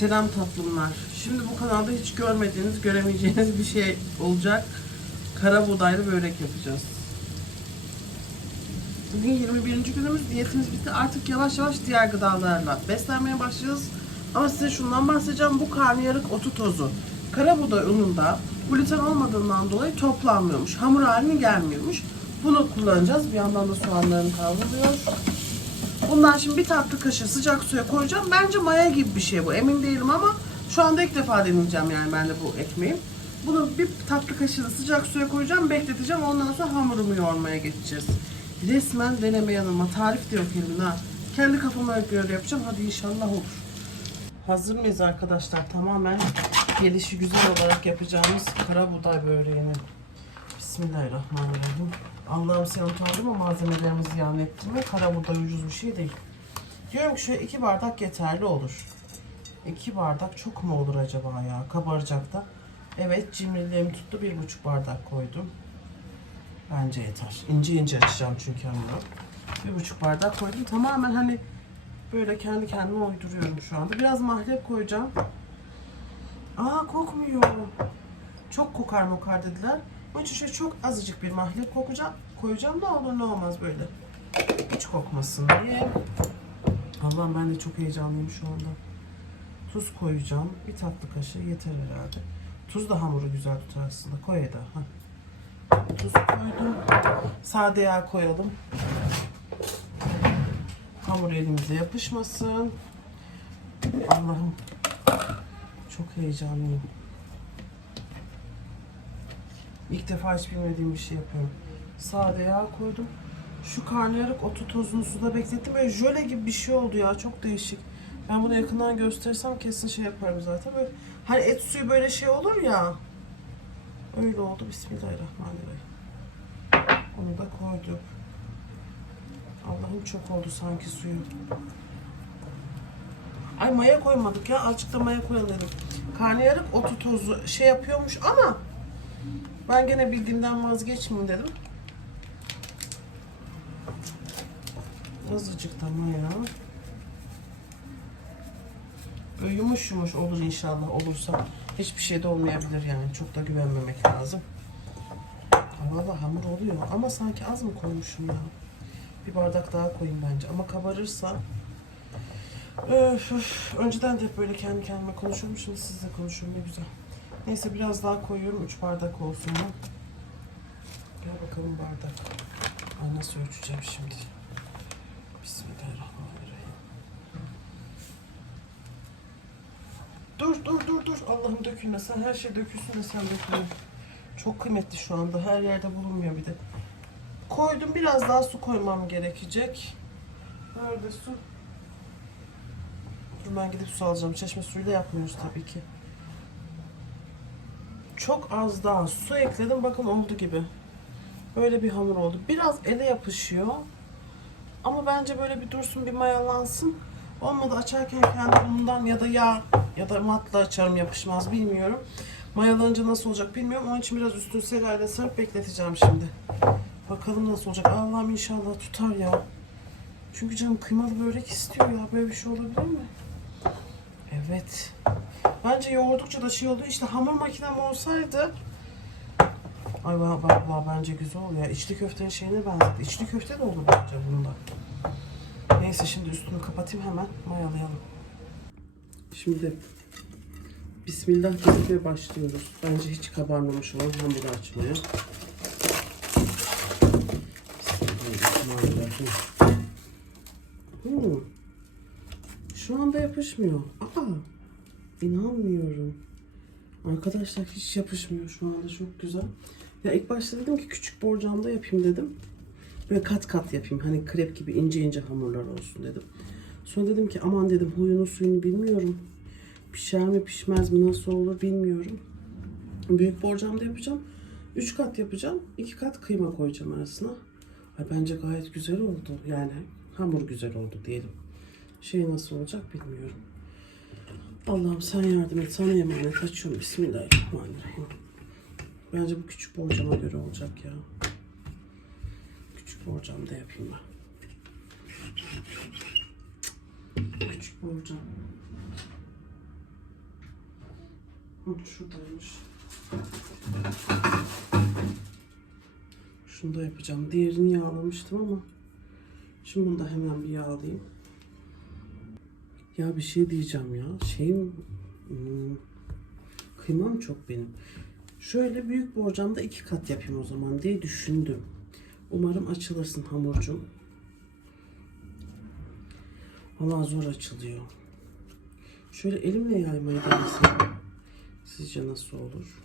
Selam tatlımlar. Şimdi bu kanalda hiç görmediğiniz, göremeyeceğiniz bir şey olacak. Kara buğdaylı börek yapacağız. Bugün 21. günümüz, diyetimiz bitti. Artık yavaş yavaş diğer gıdalarla beslenmeye başlayacağız. Ama size şundan bahsedeceğim. Bu karnıyarık otu tozu. Kara buğday ununda gluten olmadığından dolayı toplanmıyormuş. Hamur haline gelmiyormuş. Bunu kullanacağız. Bir yandan da soğanlarım kavruluyor. Bundan şimdi bir tatlı kaşığı sıcak suya koyacağım. Bence maya gibi bir şey bu. Emin değilim ama şu anda ilk defa deneyeceğim yani ben de bu ekmeği. Bunu bir tatlı kaşığı sıcak suya koyacağım, bekleteceğim. Ondan sonra hamurumu yoğurmaya geçeceğiz. Resmen deneme yanılma. Tarif de yok elimde ha. Kendi kafama göre yapacağım. Hadi inşallah olur. Hazır mıyız arkadaşlar? Tamamen gelişi güzel olarak yapacağımız kara buğday böreğini. Bismillahirrahmanirrahim. Allah'ım sen utandı mı malzemelerimizi ziyan ettirme. Kara buğday ucuz bir şey değil. Diyorum ki şöyle iki bardak yeterli olur. İki bardak çok mu olur acaba ya? Kabaracak da. Evet cimriliğim tuttu. Bir buçuk bardak koydum. Bence yeter. İnce ince açacağım çünkü hamuru. Bir buçuk bardak koydum. Tamamen hani böyle kendi kendime uyduruyorum şu anda. Biraz mahlep koyacağım. Aa kokmuyor. Çok kokar mokar dediler. İçin şöyle çok azıcık bir mahlep kokacağım. Koyacağım ne olur ne olmaz böyle. Hiç kokmasın diye. Allah'ım ben de çok heyecanlıyım şu anda. Tuz koyacağım. Bir tatlı kaşığı yeter herhalde. Tuz da hamuru güzel tutar aslında. Koy Eda. Ha. Tuz koydum. Sade yağ koyalım. Hamur elimize yapışmasın. Allah'ım. Çok heyecanlıyım. İlk defa hiç bilmediğim bir şey yapıyorum. Sade yağ koydum. Şu karnıyarık otu tozunu suda beklettim. Böyle jöle gibi bir şey oldu ya. Çok değişik. Ben bunu yakından gösterirsem kesin şey yaparım zaten. Böyle, hani et suyu böyle şey olur ya. Öyle oldu. Bismillahirrahmanirrahim. Onu da koyduk. Allah'ım çok oldu sanki suyu. Ay maya koymadık ya. Azıcık da maya koyalım. Karnıyarık otu tozu şey yapıyormuş ama ben gene bildiğimden vazgeçmeyeyim dedim. Azıcık da maya. Böyle yumuş yumuş olur inşallah olursa. Hiçbir şey de olmayabilir yani. Çok da güvenmemek lazım. Valla hamur oluyor ama sanki az mı koymuşum ya? Bir bardak daha koyayım bence ama kabarırsa Öf, öf. Önceden de hep böyle kendi kendime konuşuyorum. Şimdi sizle konuşuyorum ne güzel. Neyse biraz daha koyuyorum. 3 bardak olsun? Gel bakalım bardak. Ay nasıl ölçeceğim şimdi? Bismillahirrahmanirrahim. Dur dur dur dur. Allah'ım dökülme. Sen her şey dökülsün de sen dökülme. Çok kıymetli şu anda. Her yerde bulunmuyor bir de. Koydum. Biraz daha su koymam gerekecek. Nerede su? Dur ben gidip su alacağım. Çeşme suyuyla yapmıyoruz tabii ki. Çok az daha su ekledim. Bakın oldu gibi. Böyle bir hamur oldu. Biraz ele yapışıyor. Ama bence böyle bir dursun, bir mayalansın. Olmadı açarken kendi unundan ya da yağ ya da matla açarım yapışmaz bilmiyorum. Mayalanınca nasıl olacak bilmiyorum. Onun için biraz üstünü selayla sarıp bekleteceğim şimdi. Bakalım nasıl olacak. Allah'ım inşallah tutar ya. Çünkü canım kıymalı börek istiyor ya. Böyle bir şey olabilir mi? Evet. Bence yoğurdukça da şey oldu. İşte hamur makinem olsaydı Ay bak bak bak bence güzel oluyor. İçli köftenin şeyine benzetti. İçli köfte de olur bence bunda. Neyse şimdi üstünü kapatayım hemen mayalayalım. Şimdi Bismillah dedik başlıyoruz. Bence hiç kabarmamış olan hamuru açmaya. Bismillahirrahmanirrahim. Hmm. Şu anda yapışmıyor. Aa, inanmıyorum. Arkadaşlar hiç yapışmıyor şu anda çok güzel. Ya ilk başta dedim ki küçük borcamda yapayım dedim. Böyle kat kat yapayım. Hani krep gibi ince ince hamurlar olsun dedim. Sonra dedim ki aman dedim huyunu suyunu bilmiyorum. Pişer mi pişmez mi nasıl olur bilmiyorum. Büyük borcamda yapacağım. Üç kat yapacağım. iki kat kıyma koyacağım arasına. Ay bence gayet güzel oldu. Yani hamur güzel oldu diyelim. Şey nasıl olacak bilmiyorum. Allah'ım sen yardım et. Sana emanet açıyorum. Bismillahirrahmanirrahim. Bence bu küçük borcama göre olacak ya. Küçük borcamda yapayım ben. Küçük borcam. Hı, şuradaymış. Şunu da yapacağım. Diğerini yağlamıştım ama şimdi bunu da hemen bir yağlayayım. Ya bir şey diyeceğim ya. Şeyim hmm, kıymam çok benim. Şöyle büyük borcamda iki kat yapayım o zaman diye düşündüm. Umarım açılırsın hamurcum. Valla zor açılıyor. Şöyle elimle yaymayı denesem. Sizce nasıl olur?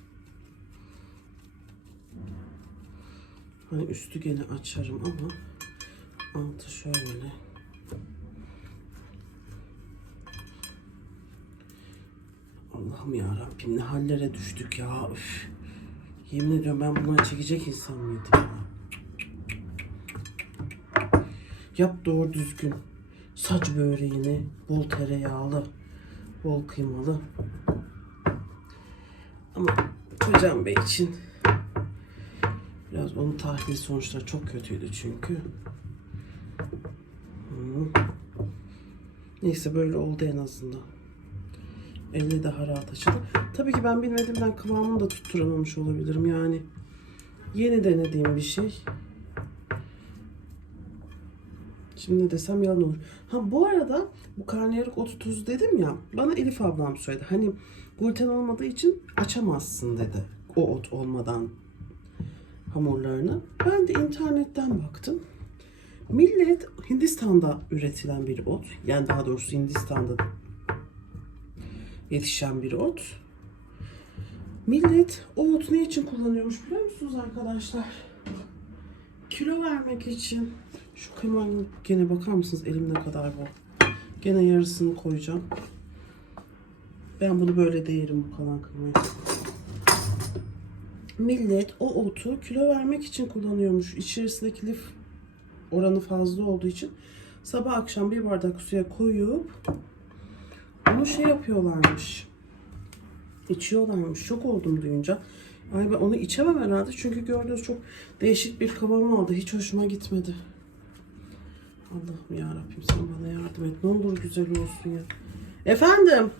Hani üstü gene açarım ama altı şöyle. Allah'ım ya Rabbim ne hallere düştük ya. Üf. Yemin ediyorum ben buna çekecek insan mıydım ya? Yap doğru düzgün. Saç böreğini bol tereyağlı, bol kıymalı. Ama Hocam Bey için biraz onun tahlil sonuçları çok kötüydü çünkü. Neyse böyle oldu en azından. Elle daha rahat açıldı. Tabii ki ben bilmediğimden kıvamını da tutturamamış olabilirim yani. Yeni denediğim bir şey. Şimdi ne desem yalan olur. Ha bu arada bu karnıyarık otu tuzu dedim ya. Bana Elif ablam söyledi. Hani gluten olmadığı için açamazsın dedi. O ot olmadan hamurlarını. Ben de internetten baktım. Millet Hindistan'da üretilen bir ot. Yani daha doğrusu Hindistan'da yetişen bir ot. Millet o otu ne için kullanıyormuş biliyor musunuz arkadaşlar? Kilo vermek için. Şu kıymanın gene bakar mısınız elim ne kadar var. Gene yarısını koyacağım. Ben bunu böyle değerim bu kalan kıymayı. Millet o otu kilo vermek için kullanıyormuş. İçerisindeki lif oranı fazla olduğu için sabah akşam bir bardak suya koyup onu şey yapıyorlarmış. İçiyorlarmış. Çok oldum duyunca. Ay ben onu içemem herhalde çünkü gördüğünüz çok değişik bir kıvam aldı. Hiç hoşuma gitmedi. Allah'ım ya Rabbim sen bana yardım et. Ne olur güzel olsun ya. Efendim?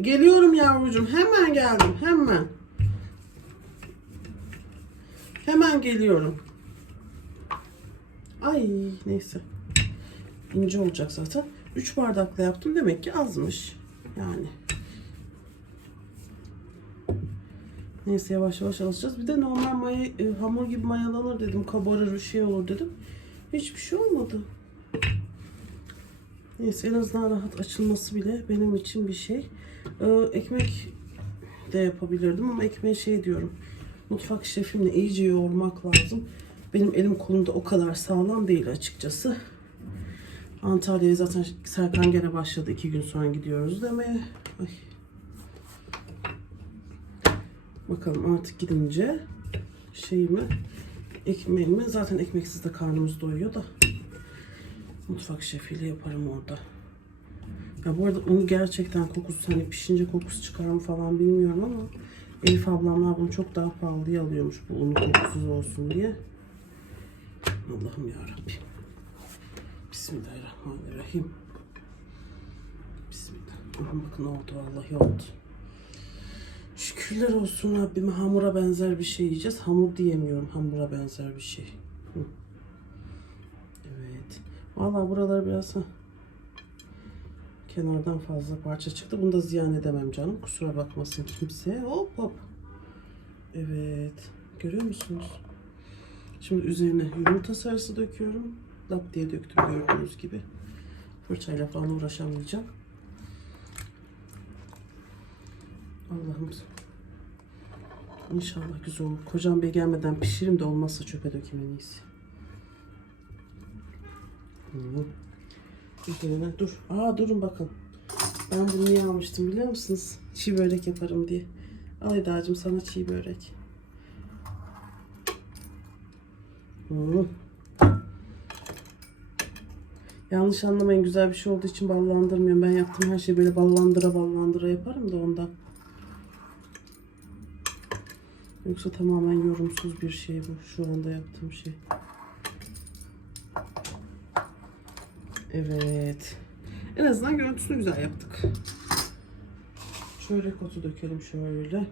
Geliyorum yavrucuğum. Hemen geldim. Hemen. Hemen geliyorum. Ay neyse. İnce olacak zaten. 3 bardakla yaptım. Demek ki azmış. Yani. Neyse yavaş yavaş alışacağız. Bir de normal maya, e, hamur gibi mayalanır dedim. Kabarır bir şey olur dedim. Hiçbir şey olmadı. Neyse en azından rahat açılması bile benim için bir şey. Ee, ekmek de yapabilirdim ama ekmeği şey diyorum. Mutfak şefimle iyice yoğurmak lazım. Benim elim kolumda o kadar sağlam değil açıkçası. Antalya'ya zaten Serkan gene başladı. iki gün sonra gidiyoruz demeye. Ay. Bakalım artık gidince şeyimi, ekmeğimi zaten ekmeksiz de karnımız doyuyor da mutfak şefiyle yaparım orada. Ya bu arada onu gerçekten kokusu hani pişince kokusu çıkar mı falan bilmiyorum ama Elif ablamlar bunu çok daha pahalıya alıyormuş bu unu kokusuz olsun diye. Allah'ım ya Rabbim. Bismillahirrahmanirrahim. Bismillah. Bakın oldu vallahi oldu. Şükürler olsun Rabbime hamura benzer bir şey yiyeceğiz. Hamur diyemiyorum. Hamura benzer bir şey. Evet. Vallahi buralar biraz kenardan fazla parça çıktı. Bunu da ziyan edemem canım. Kusura bakmasın kimse. Hop hop. Evet. Görüyor musunuz? Şimdi üzerine yumurta sarısı döküyorum. Lap diye döktüm gördüğünüz gibi. Fırçayla falan uğraşamayacağım. Allah'ım. İnşallah güzel olur. Kocam bey gelmeden pişirim de olmazsa çöpe dökeyim en iyisi. Üzerine dur. Aa durun bakın. Ben bunu niye almıştım biliyor musunuz? Çiğ börek yaparım diye. Al Eda'cığım sana çiğ börek. Hı. Yanlış anlamayın güzel bir şey olduğu için ballandırmıyorum. Ben yaptığım her şeyi böyle ballandıra ballandıra yaparım da ondan. Yoksa tamamen yorumsuz bir şey bu. Şu anda yaptığım şey. Evet. En azından görüntüsünü güzel yaptık. Şöyle kotu dökelim şöyle.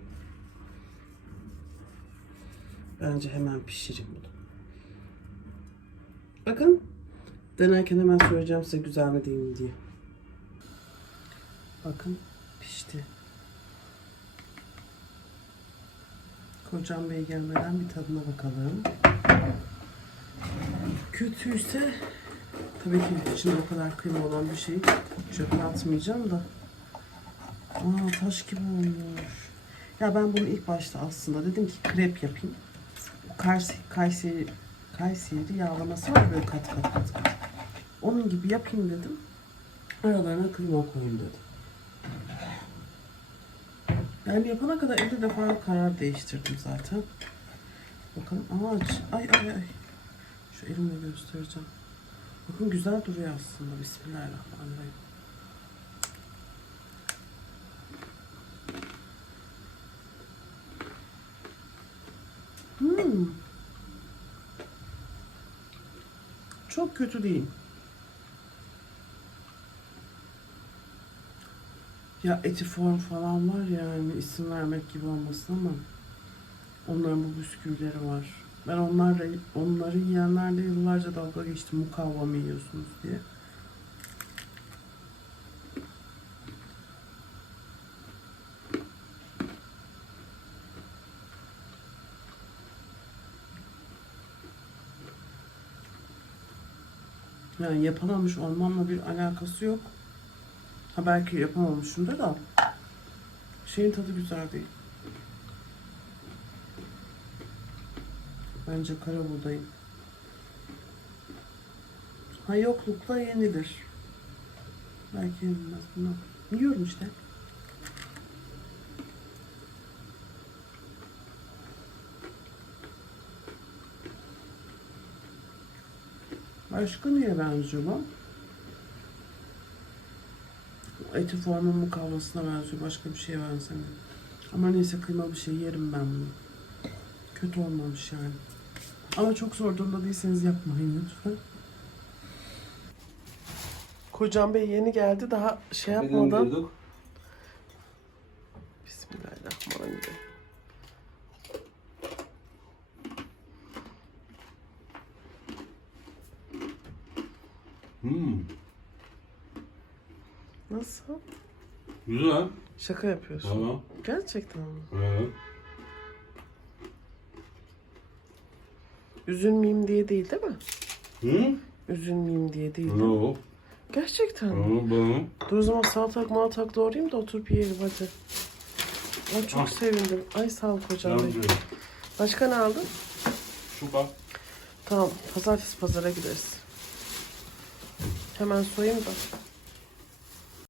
Bence hemen pişireyim bunu. Bakın. Denerken hemen söyleyeceğim size güzel mi değil mi diye. Bakın pişti. Kocam Bey gelmeden bir tadına bakalım. Kötüyse tabii ki içinde o kadar kıyma olan bir şey çöpe atmayacağım da. Aa taş gibi olmuş. Ya ben bunu ilk başta aslında dedim ki krep yapayım. Kayseri, Kayseri, Kayseri yağlaması var böyle kat kat kat kat. Onun gibi yapayım dedim. Aralarına kıyma koyayım dedim. Yani yapana kadar 50 defa karar değiştirdim zaten. Bakalım ağaç. Ay ay ay. Şu elimle göstereceğim. Bakın güzel duruyor aslında. Bismillahirrahmanirrahim. Hmm. Çok kötü değil. Ya etiform falan var ya yani isim vermek gibi olmasın ama onların bu bisküvileri var. Ben onlarla, onları yiyenlerle yıllarca dalga geçtim mukavva mı yiyorsunuz diye. Yani yapamamış olmamla bir alakası yok. Ha belki yapamamışımdır da şeyin tadı güzel değil. Bence kara buğdayın. Ha yoklukla yenilir. Belki yenilmez bilmem. Yiyorum işte. Başka niye benziyor bu? Eti formun mukavvasına benziyor. Başka bir şeye benzemiyor. Ama neyse kıymalı bir şey yerim ben bunu. Kötü olmamış yani. Ama çok zor durumda değilseniz yapmayın lütfen. Kocam Bey yeni geldi. Daha şey yapmadan. Bismillahirrahmanirrahim. Hmm, Nasıl? güzel. Şaka yapıyorsun. Tamam. Gerçekten mi? Evet. Üzülmeyeyim diye değil değil mi? Hı? Üzülmeyeyim diye değil. Yok. Gerçekten mi? Tamam. Dur o zaman salatalık malatak doğrayayım da oturup yiyelim hadi. Ay çok Ah. sevindim. Ay sağ ol kocam. Yalnız Başka ne aldın? Şu bak. Tamam pazartesi pazara gideriz. Hemen soyayım da.